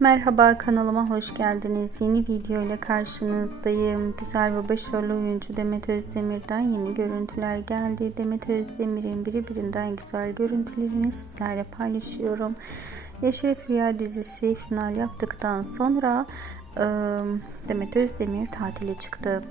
Merhaba, kanalıma hoş geldiniz. Yeni video ile karşınızdayım. Güzel ve başarılı oyuncu Demet Özdemir'den yeni görüntüler geldi. Demet Özdemir'in birbirinden güzel görüntülerini sizlerle paylaşıyorum. Eşref Rüya dizisi final yaptıktan sonra Demet Özdemir tatile çıktı.